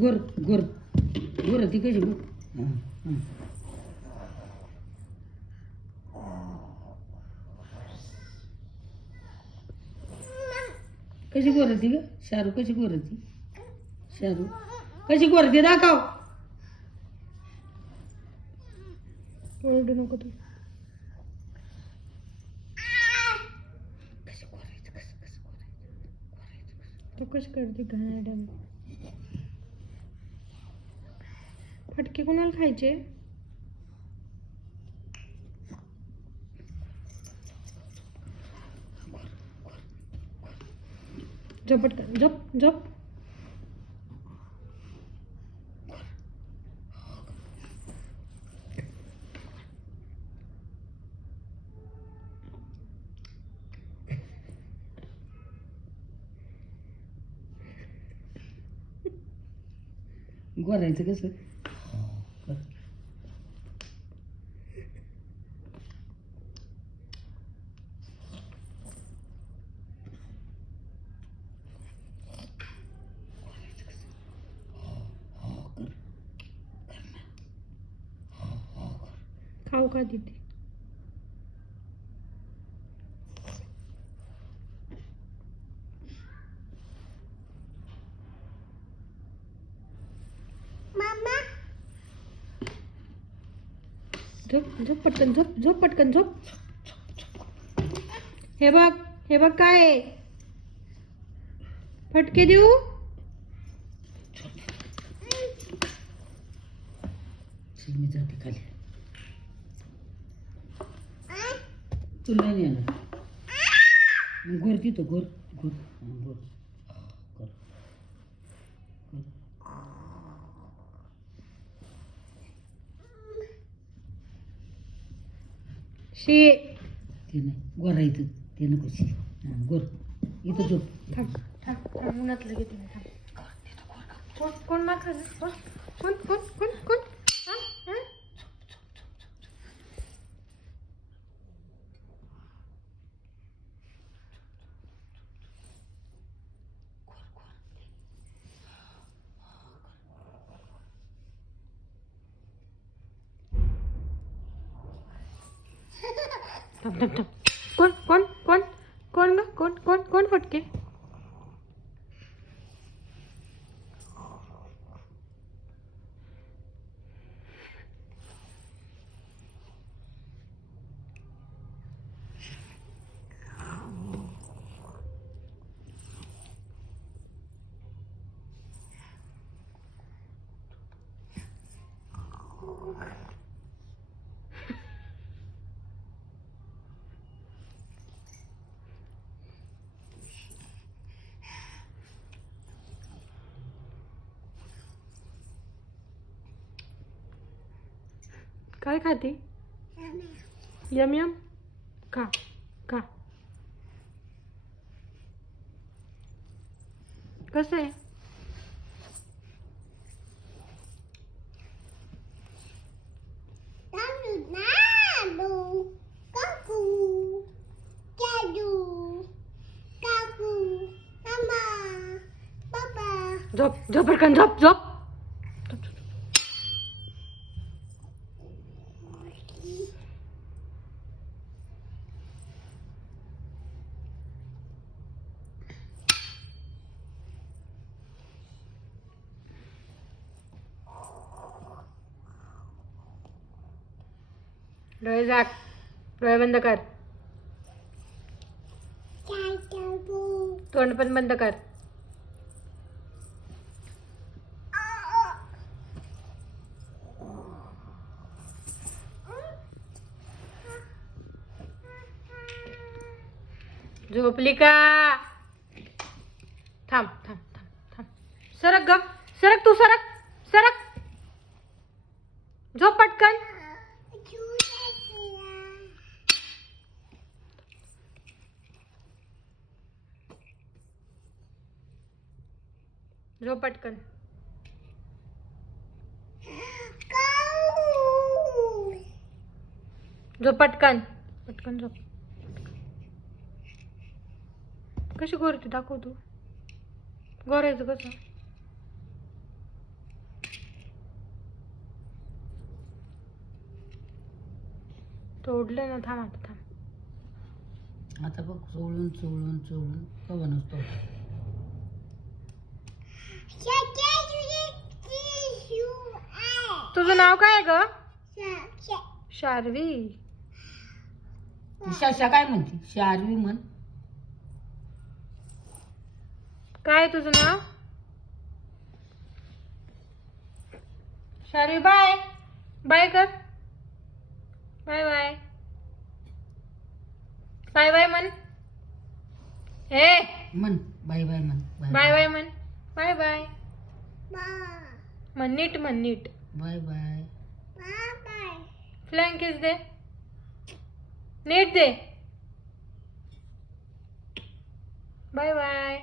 गोर गोर. गोर ती कशी बघ. हां कशी गोर ती ग? शारू कशी गोर ती? शारू. कशी गोर ती दाखव. ओरडू नको तू. कसं गोरायचं कसं कसं गोरायचं गोरायचं तू? कशी करते घाणेरड्या फटके कोणाला खायचे? झपट झप झप. गोरायचं कसं? खाऊ का तिथे झोप झोप पटकन झोप झोप पटकन झोप। हे बघ हे बघ काय आहे? फटके देऊ? चल मी जाते खाली. नाही येणार मग गोर तिथं गोर गोर गोर. शी. ते नाही. गोरायचं ते नको. शी. हां गोर इथं झोप. थांब थांब थांब. उन्हातलं घेते मी थांब. कोण कोण खाल्लं कोण कोण कोण कोण कोण हा? हा? थांब थांब थांब कोण कोण कोण? कोण ग? कोण कोण कोण फटके? काय खाते? यम यम का का कसं आहे? झोप झोप झोप झोप. डोळे झाक. डोळे बंद कर. तोंड पण बंद कर. झोपली का? थांब थांब थांब थांब. सरक ग. सरक तू सरक. सरक. झोप पटकन. झोपटकन झोप पटकन. पटकन झोप. कशी गोरते दाखव तू. गोरायचं कसं? तोडलं ना थांब आता थांब. आता बघ चोळून चोळून चोळून कवनच तोडलं नाव काय आहे ग? शार्वी. शाशा काय म्हणते? शारवी म्हण. काय आहे तुझं नाव? शार्वी बाय बाय कर. बाय बाय बाय बाय म्हण. हे. म्हण. बाय बाय म्हण. बाय बाय म्हण. बाय बाय म्हण नीट म्हण नीट. बाय बाय फ्लँक किस दे नीट दे बाय बाय